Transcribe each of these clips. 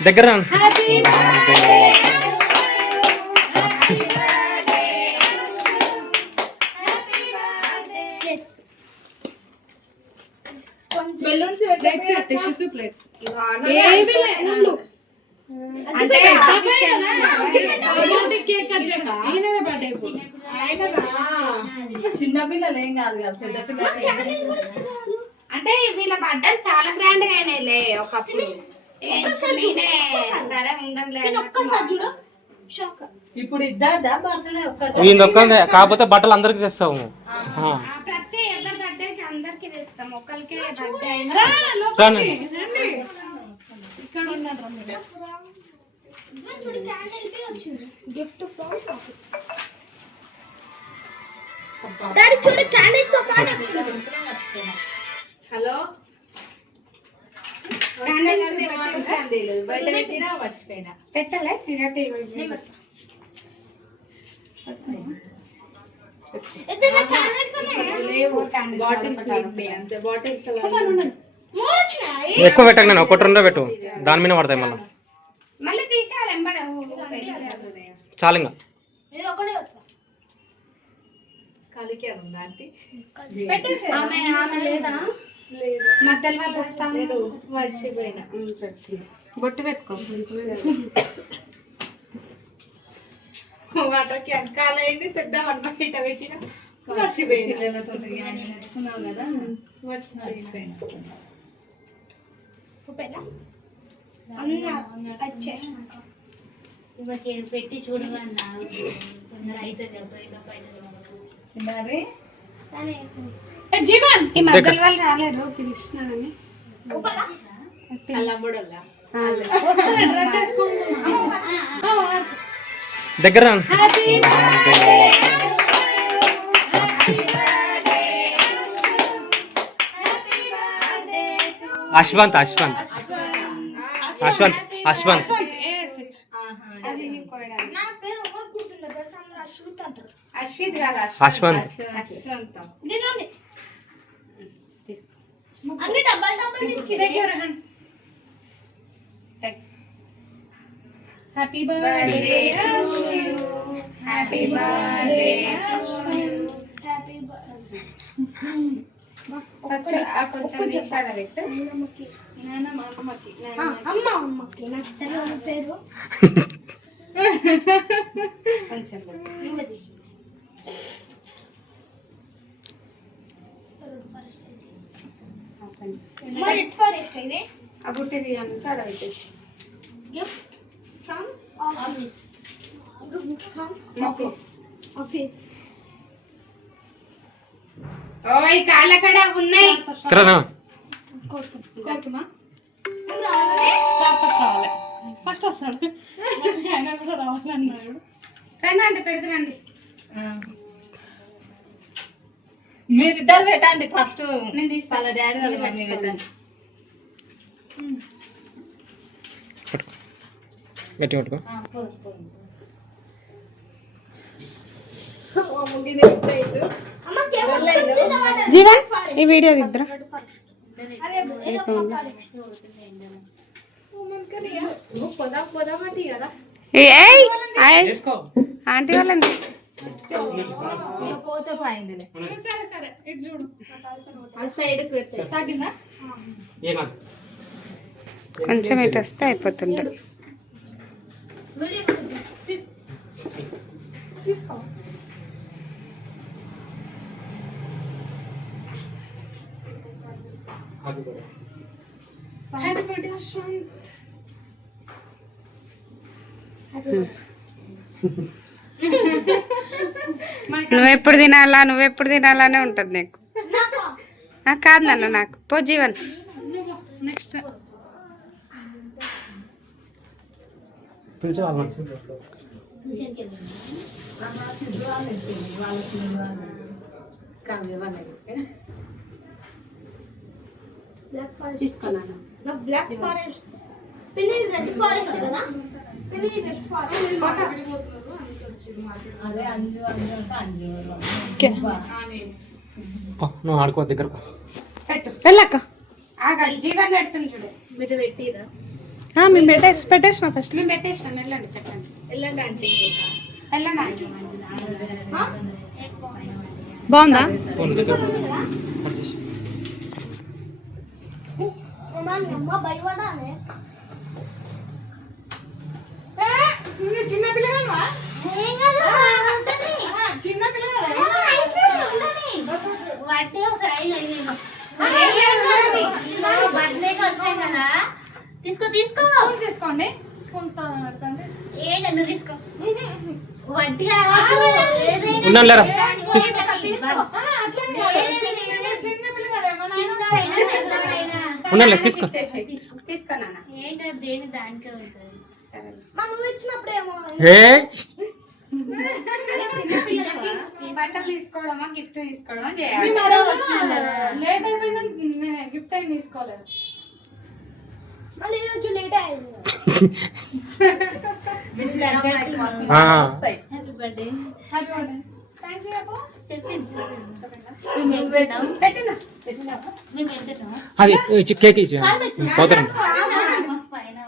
దగ్గర రా. Tissues plates అంటే బర్త్డే చిన్నపిల్లలు ఏం కాదు కదా పెద్ద పిల్లలు. అంటే వీళ్ళ బట్టలు చాలా గ్రాండ్గా అయినాయిలే ఒకప్పుడు. ఇప్పుడు ఒక్కదే కాకపోతే బట్టలు అందరికి తెస్తాము. డాడీ చూడు క్యాండిల్తో పాటు వచ్చింది. హలో? ఎక్కువ పెట్టక నేను ఒకటి రెండో పెట్టు. దాని మీద పడతాయి మళ్ళీ. చాలు ఇంకా ఇది ఒకటే పెడతా. కలికి అది ఉందా ఆంటీ? ఆమె ఆమె లేదా? మధ్యలో వాళ్ళు వస్తాను. లేదు మర్చిపోయినా. బొట్టు పెట్టుకో. వాటర్కి అయింది పెద్ద వన్ బయట పెట్టిన. మర్చిపోయినా. కదా మర్చిపోయినా. ఊపేనా? అన్న వచ్చేసినాక. ఇవ్వకి పెట్టి చూడమన్నా కొందరు అవుతుంది పైన జీవన్! ఈ మధ్యలో వాళ్ళు రాలేరు దగ్గర రా. అశ్వంత్ అశ్వంత్. అశ్వంత్. అశ్వంత్ అశ్విత్ కాదు అశ్వంత్. అశ్వంతం. దీని అన్ని డబ్బల్ డబ్బల్ ఇచ్చి happy birthday birthday happy birthday happy birthday first ఆ కొంచెం తీసాడ పెట్టు. అమ్మ అమ్మకి నాకు తెలియని పేరు? కొంచెం ఇట్ ఫారెస్ట్ ఇది ఆ బుట్టి తీయాలి నుంచి ఆడ పెట్టేసి gift from office gift from office office ఓయ్ కాళ్ళకడ ఉన్నాయి ఇక్కడ ఫస్ట్ వస్తాడు ఆయన కూడా రావాలన్నాడు. రండి అంటే పెడుతురండి మీరిద్దరు పెట్టండి ఫస్ట్. నేను తీస్తా. వాళ్ళ డాడీ వాళ్ళ పెట్టండి. గట్టి పట్టుకో. అమ్మ కేవలం జీవన్ ఈ వీడియో దిద్దరా. ఆంటీ ఏనా కొంచెం ఇటు వస్తే అయిపోతుండే. తీసుకో హ్యాపీ బర్త్డే అశ్వంత్ నువ్వెప్పుడు తినాలా? నువ్వెప్పుడు తినాలానే ఉంటుంది నీకు. ఆ, కాదు నాన్న నాకు. పో జీవన్. నెక్స్ట్ పిలిచి నాకు బ్లాక్ ఫారెస్ట్ పిన్ని రెడ్ ఫారెస్ట్ కదా? పిన్ని రెడ్ ఫారెస్ట్ అదే అంజు అంజు అంటే అంజు. పో, నువ్వు ఆడుకో దగ్గర. వెళ్ళక్క. ఆగా జీవన్ మీరు పెట్టిరా? మేము పెట్టేసి పెట్టేసిన ఫస్ట్ మేము పెట్టేసినాం. వెళ్ళండి పెట్టండి వెళ్ళండి అంటే వెళ్ళండి. బాగుందా? చిన్న పిల్లగా చిన్న పిల్లగా వడ్డీ ఒకసారి. బర్త్డేకి వచ్చినాయి కదా తీసుకో తీసుకో స్పూన్స్ తీసుకోండి స్పూన్స్ పెట్టుకోండి ఏ తీసుకో వడ్డీ తీసు తీసుకో. చిన్న పిల్లగాడు ఏమన్నా ఉన్నానులే, తీసుకో. ఏ? బట్టలు తీసుకోవడమా గిఫ్ట్ తీసుకోవడమా చేయాలి. లేట్ అయిపోయిందని గిఫ్ట్ ఏం తీసుకోలేదు. మళ్ళీ ఈరోజు లేట్ అయింది. Birthday happy birthday thank you అబ్బా చెప్పింది చెప్పింది మేము వెళ్తున్నాం పెట్టినా మేము వెళ్తున్నాం అది ఇచ్చి కేక్ ఇచ్చి పోతారండి. పైన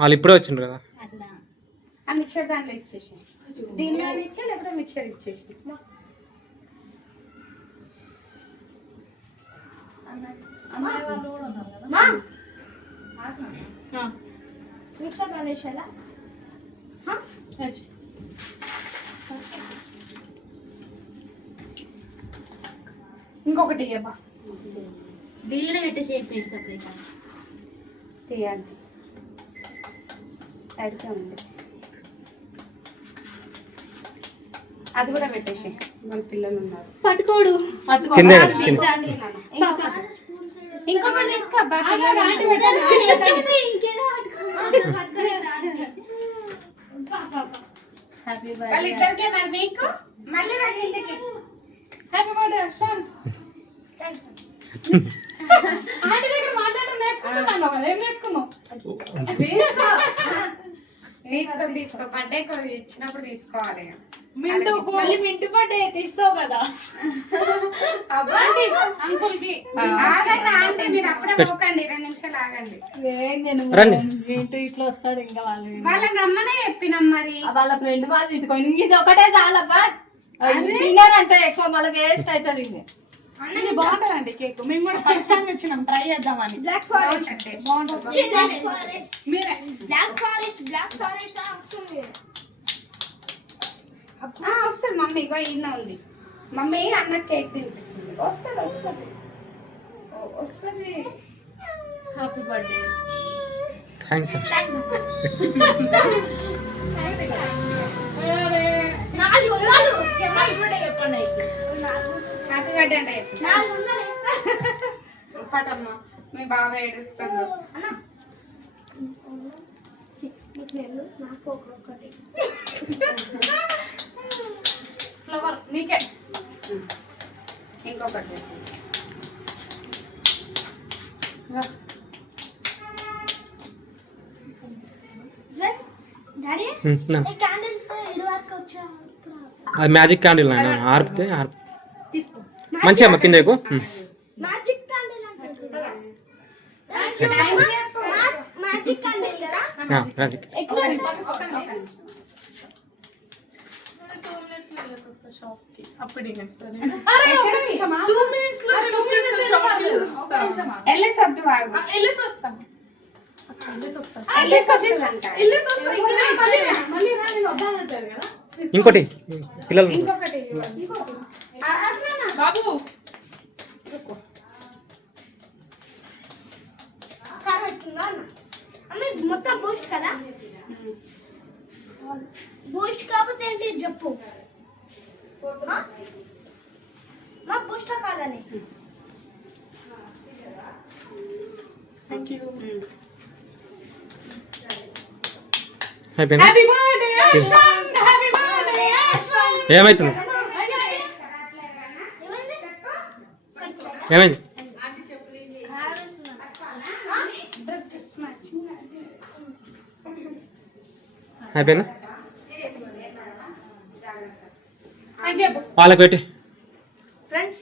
వాళ్ళు ఇప్పుడే వచ్చిండ్రు కదా. అట్లా. ఆ మిక్సర్ దాంట్లో ఇచ్చేసి. దీనిలో ఇచ్చే లేకపోతే మిక్సర్ ఇచ్చేసి? అమ్మాయి వాళ్ళు కూడా ఉన్నారు కదా. మా. మిక్సర్ కాలేసేలా ఇంకొకటి ఇవ్వబా వీళ్ళు పెట్టి చెప్పేది సపరేట్ తీయండి సైడ్కే ఉంది. అది కూడా పెట్టేసి. వాళ్ళ పిల్లలు ఉన్నారు. పట్టుకోడు. ఇంకొకటి తీసుకో హ్యాపీ వాళ్ళిద్దరికే మరి మీకు? మళ్ళీ రండి ఇంటికి. హ్యాపీ బర్త్డే యశ్వంత్ ఆంటీ దగ్గర మాట్లాడడం నేర్చుకుంటున్నాం కదా ఏం నేర్చుకున్నావు? తీసుకో తీసుకో బర్త్డే ఇచ్చినప్పుడు తీసుకోవాలి. మింటూ మళ్ళీ మింటు తీస్తావు కదా. అబ్బా. అంకుల్కి ఆగండి ఆంటీ మీరు అప్పుడే పోకండి రెండు నిమిషాలు ఆగండి. నేను ఇట్లా వస్తాడు ఇంకా వాళ్ళు వాళ్ళని రమ్మనే చెప్పినాం మరి. వాళ్ళ ఫ్రెండ్ వాళ్ళు ఇటుకొని ఇది ఒకటే చాలబ్బా. తిన్నారంటే ఎక్కువ మళ్ళీ వేస్ట్ అవుతుంది ఇది బాగుంటుందండి కేక్. మేము కూడా ఫస్ట్ టైం ఇచ్చినాం ట్రై చేద్దామని. బ్లాక్ ఫారెస్ట్ అంటే బాగుంటుంది. బ్లాక్ ఫారెస్ట్ మీరే. బ్లాక్ ఫారెస్ట్ బ్లాక్ ఫారెస్ట్ వస్తుంది. ఆ, వస్తుంది మమ్మీ. ఇగో ఈయన ఉంది. మమ్మీ అన్న కేక్ తినిపిస్తుంది. వస్తుంది వస్తుంది. వస్తుంది. హ్యాపీ బర్త్డే థ్యాంక్స్ నాలుగు నాలుగు హ్యాపీ బర్త్డే అంటే పటమ్మా మీ బాబా ఏడుస్తుండు. నీకు రెండు నాకు ఒక్కొక్కటి. ఫ్లవర్ నీకే. ఇంకొకటి. అది మ్యాజిక్ క్యాండిల్ నాయన ఆర్పితే మంచిగా అమ్మ కదా ఇంకోటి. పిల్లలు. అమ్మ ఇది మొత్తం బూస్ట్ కదా? బూస్ట్ కాకపోతే ఏంటి? చెప్పు. మా? బూస్ట్ కాదని? అయిపోయింది? Happy birthday Yashwanth happy birthday Yashwanth ఏమైతుంది? ఏమైంది? అయిపోయిందా? వాళ్ళకి పెట్టి. ఫ్రెండ్స్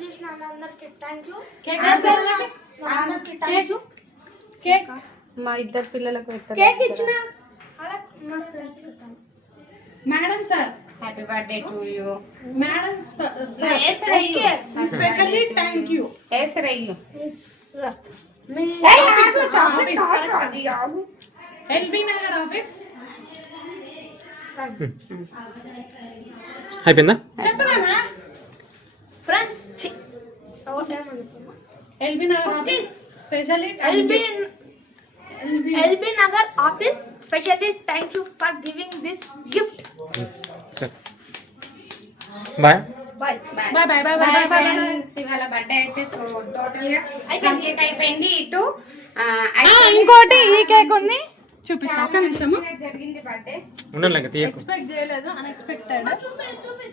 చేసిన అందరికి థ్యాంక్ యూ కేక్ అందరికి థ్యాంక్ యూ కేక్ మా ఇద్దరు పిల్లలకు పెట్టారు కేక్ ఇచ్చిన. అలా మా ఫ్రెండ్స్ పెట్టాను madam sir happy birthday to you madam ऐसे रहियो स्पेशली थैंक यू ऐसे रहियो मैं ऑफ़िस में चॉकलेट खा दिया एलबी नगर ऑफ़िस అయిపోయిందా చెప్తున్నానా friends LB Nagar office specially LB LB Nagar office specially thank you for giving this gift bye bye bye bye bye bye bye ఇవాళ బర్త్డే అయితే so టోటల్గా కంప్లీట్ అయిపోయింది. ఇటు ఇంకోటి ఈ కేక్ ఉంది. చూపిస్తా ఒక నిమిషము. జరిగింది బర్త్డే ఉండాలి తీయకు. ఎక్స్పెక్ట్ చేయలేదు అన్ఎక్స్పెక్టెడ్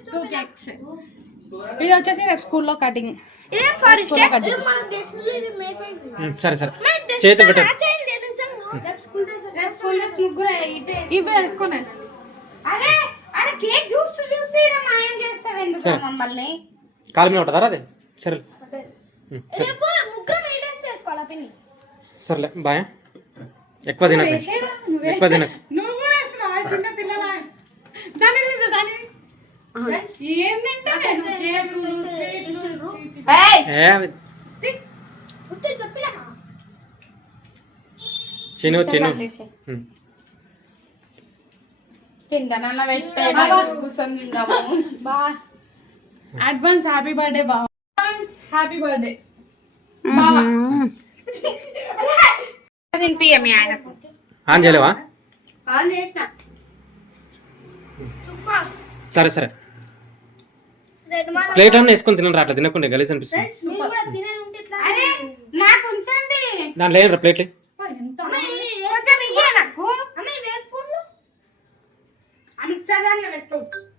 టూ కేక్స్ ఇది వచ్చేసి రేపు స్కూల్లో కటింగ్ సరే సరే. చేతి పెట్టు ఇవే వేసుకోండి అరే! అరే కేక్ చూస్తూ చూస్తూ ఈడ మాయం చేస్తావు ఎందుకు సరే. మమ్మల్ని? కాలు మీద ఉంటుందా అదే. సరే. ఉమ్, సరే. రేపు ముగ్గురం ఏ డ్రెస్ వేసుకోవాలా పిన్ని సర్లే బాయ్. ఎక్కువ తినకు. ఎక్కువ తినకు. నువ్వు కూడా వేస్తున్నావా చిన్న పిల్లల? దాని తింటా, దాని ఏం తింటా నేను కేకులు స్వీట్లు ఏయ్! ఏ అవి ఉత్తే చెప్పలేనా చిను చిను. ఉమ్. కింద నన్న పెట్టే కూర్చొని తిందాము. బా. అడ్వాన్స్ హ్యాపీ బర్త్డే బావ అడ్వాన్స్ హ్యాపీ బర్త్డే తినిపియ మీ ఆయనకు ఆన్ చేయలేవా? ఆన్ చేసిన. సరే సరే. ప్లేట్ అన్న వేసుకొని తినండి అట్లా తినకుండా గలీజ్ అనిపిస్తుంది. దాంట్లో ఏం ప్లేట్లు? Instagram y a.